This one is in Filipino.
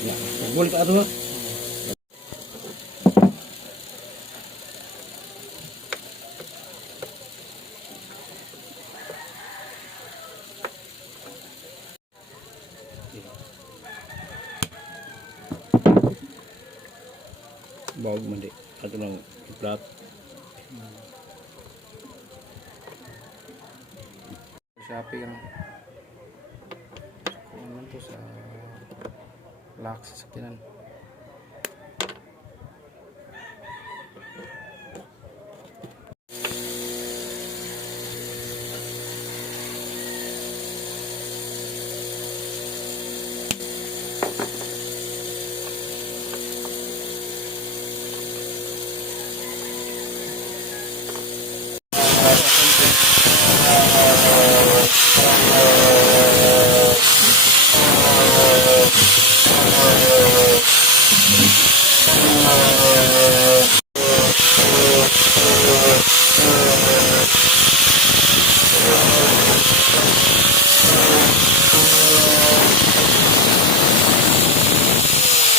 Ya, boleh tak tu? Bau mandi atau lang plat. Shopee kan. Kung ano to sa lock sa sakinan.